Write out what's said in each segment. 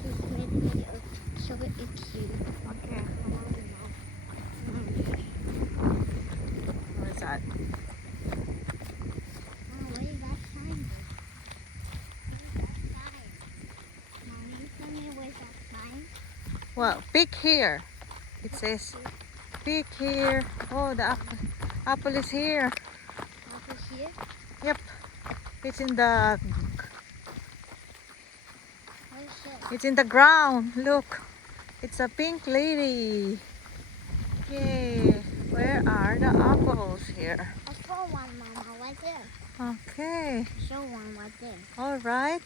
Just made a video so it's you. Okay. Where's that? Oh, what is that sign? What is that sign? Mom, you tell me where's that sign? Well, pick here. It says pick here. Oh, the apple is here. Over here? Yep. It's in the What is that? It's in the ground. Look. It's a pink lady. Yay. Where are the apples here? I saw one, Mama, right there. Okay. Show one right there. Alright.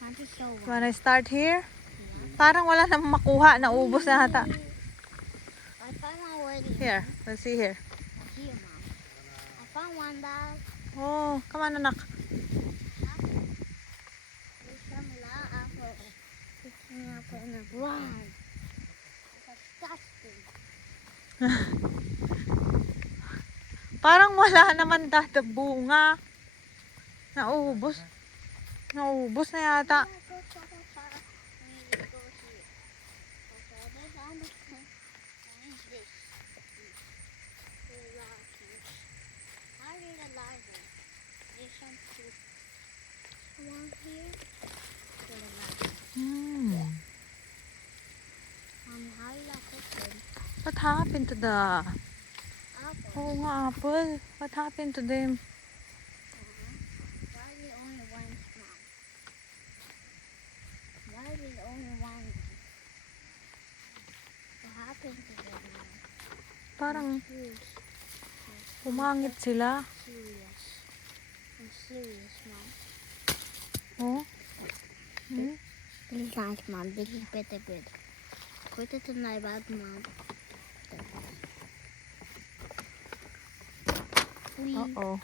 Why don't you show one? Wanna start here? Parang wala namang makuha. Naubos na ata. I found one already. Here. Let's see here. Here, Mom. I found one, Dad. Oh, come on, anak. There's some lot of apples. Picking up in the ground. It's disgusting. Parang wala naman dada bunga. Naubos. Naubos na yata. What happened to the oh, nga, apple? What happened to them? Why are we only one small? Why are we only one? What happened to them now? Parang Serious. umangit sila. Serious. I'm serious, Mom. Oh. Hmm? Please nice, Mom. This is better good. Put it in my bag, Mom. Uh-oh.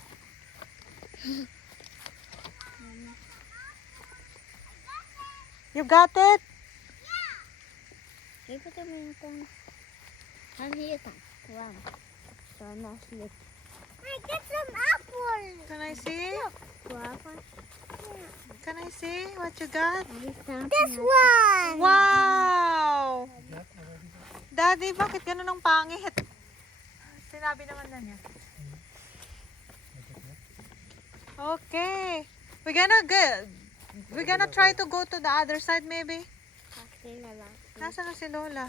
You got it? Give it to me, Tom. I'm here, Tom. Wow. So nice look. I got some apple. Can I see? Guava. Can I see what you got? This one. Wow! Daddy, bakit ganun ang pangit? Sinabi naman na niya. Okay. We're gonna try to go to the other side maybe. Nasaan na si Lola?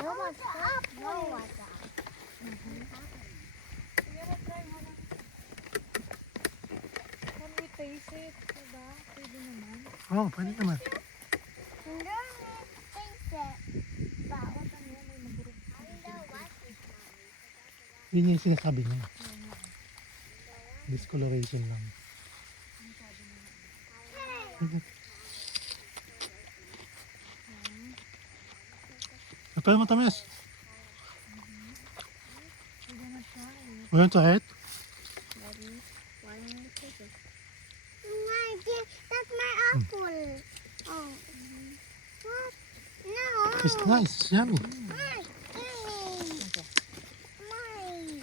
No one's up. No one's up. Can we taste it? Diba? Pwede naman. Oh, pwede naman. No, taste it. But I don't like this, Mommy. Yun yung sinasabi niya. Discoloration lang. Ito yung matamis. We're gonna try it. Daddy, why don't you take it? That's my apple. Oh. What? No. It's nice, yummy. Mine. Mine.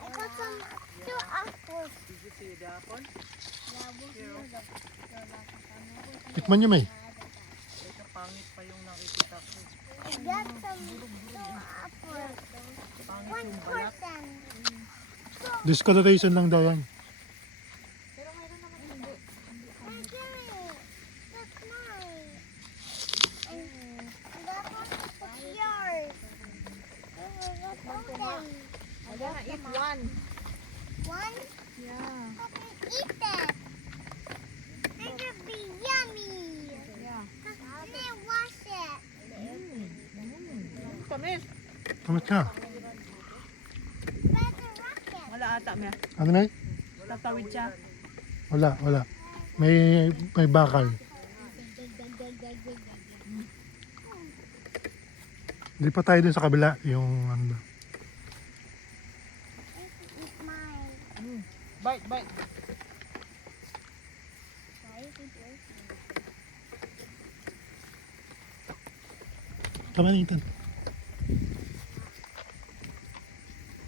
I got some two apples. Did you see the apple? Tikman nyo, May. Ito pangit pa yung nakikita ko. I got some two apples. One person. Discoloration lang daw yan. That's mine. And that one's yours. I'm gonna eat one. One? Yeah. Eat that. It should be yummy. Yeah. And then wash it. Tamis. Kamit ka. Better rocket. Wala ata, Mia. Ano na Tatawid siya. Wala. May bakal. Hindi pa tayo dun sa kabila. Yung ano ba. It's mine. Bite. Why is it yours? Tama na Ethan.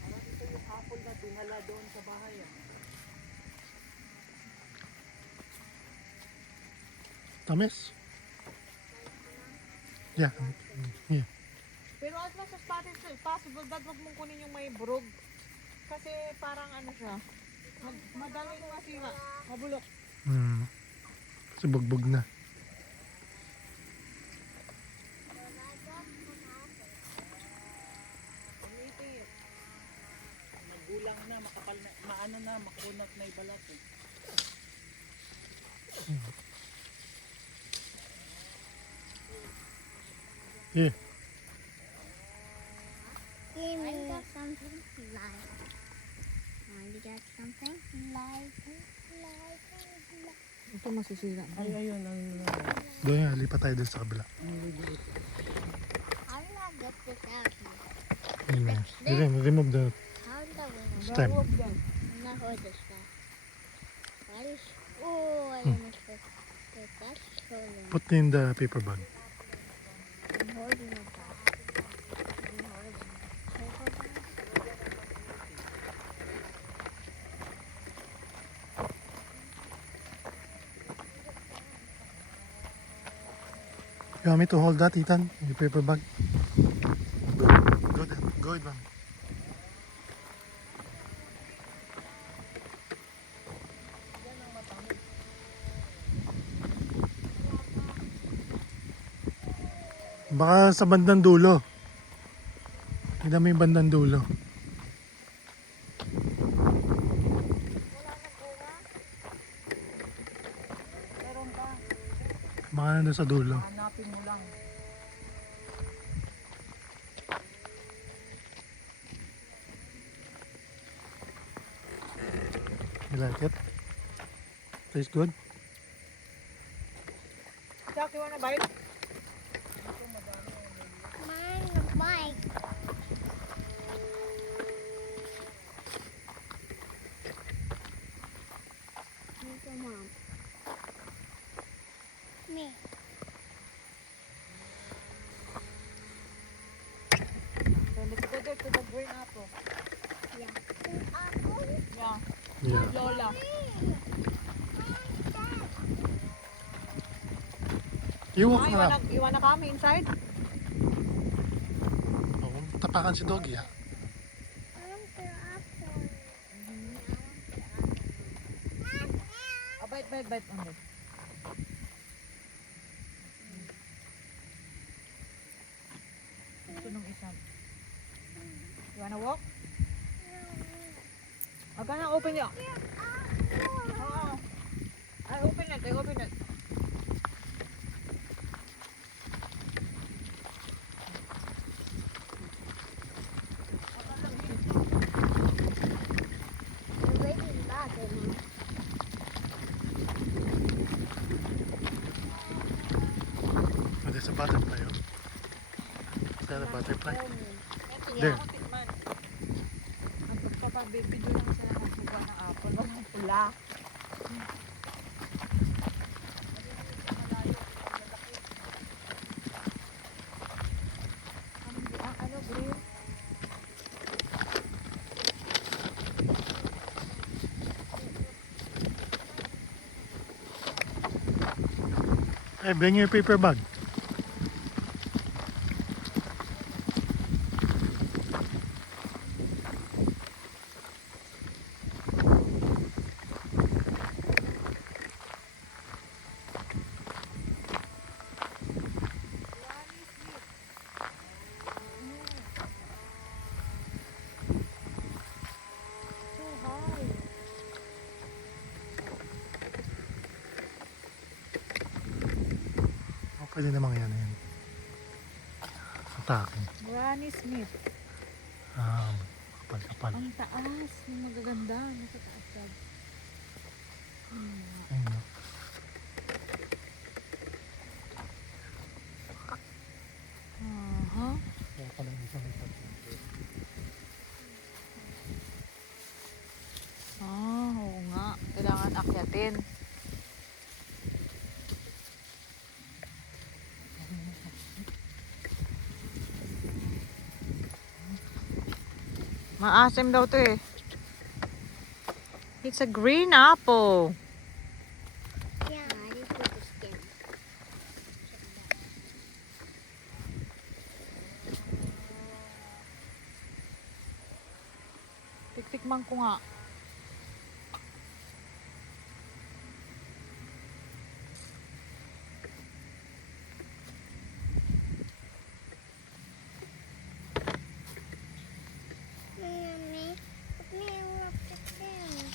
Parang ito yung apple na dinala doon sa bahay. Tamis? Yeah. Yeah. Pero as much as possible, dad, wag mong kunin yung may burog. Kasi parang ano siya, madaling masira, mabulok. Kasi bugbog na. Magulang na, makapal na, maano na, makunat na ibalat eh. Yeah. I got something like. I got something like. Ito masisira. Ay, ayun, ang Doon nga, lipat tayo dun sa kabila. How did I get this out here? Yun na. Remove the How did I win it? stem. I'm not holding this guy. That is. Oh, I didn't expect that. That's holding. Put in the paper bag. I'm holding it back. I'm holding it. Paper bag. You want me to hold that, Ethan? Your paper bag? Go there. Go ahead, ma'am. Baka sa bandang dulo. Tignan mo yung bandang dulo. meron ka, Baka nandun sa dulo. hanapin mo lang. You like it? Tastes good? Jack, you wanna bite? Mine, the bike. Where's your mom? Me. So let's go there to the green apple. Yeah. Apple? Yeah, Yeah. Lola. You Ah, walk you na. wanna come inside? Oh, tapakan si Doggy ah. I want the apple. Bite only. Ito nung isa. You wanna walk? I'm gonna open it. Oh, I open it. The lady's back right now. Oh, there's a butterfly. Oh. Is that a butterfly? Yeah. There. Man. Ang pagpapabibidyo lang sila ng buka ng apple. Wag mong pula. Ano, green? Hey, bring your paper bag. Too high. Oh, pwede namang yan. Atake. Granny Smith. Kapal-kapal. Ang taas. Yung magaganda. Nasa taas siya. Ayun, no? Aha. Kaya pala yung isang lipat. Ah, oo nga. Kailangan akyatin. Maasim daw to eh. It's a green apple. Yeah. I just put the skin. ko nga. Mommy, put me up the thing.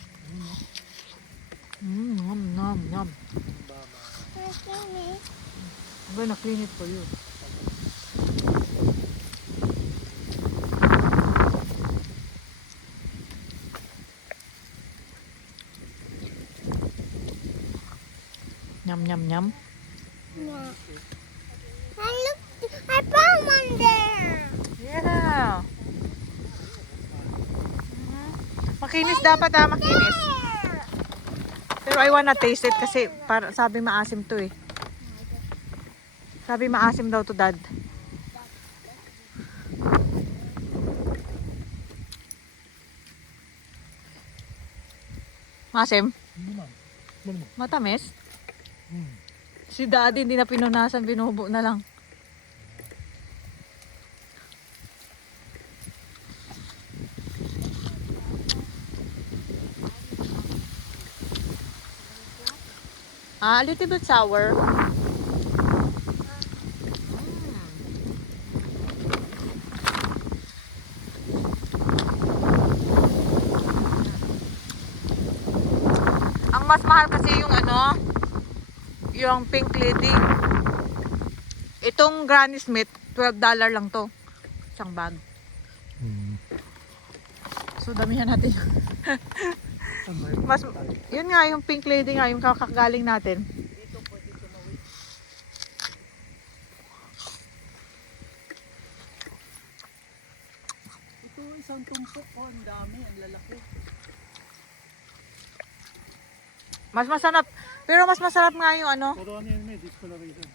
Nom, nom, nom. Mommy. I'm gonna clean it for you. Yum, yum, yum. Yeah. I found one there. Yeah. Makinis dapat makinis. There. Pero I wanna taste it kasi para, sabi maasim to eh. Sabi maasim daw to dad. Maasim? Hindi naman. Ano mo? Matamis? Hmm. Si daddy hindi na pinunasan, binubo na lang. A little bit sour. Ang mas mahal kasi yung ano, yung pink lady. Itong Granny Smith, $12 lang to. Isang bag. Hmm. So damihan natin. Mas, yun nga yung pink lady nga, yung kakagaling natin. Ito isang tumpok ko, ang dami, ang lalaki. Mas masarap, pero mas masarap nga yung ano. Pero ano yun may discoloration.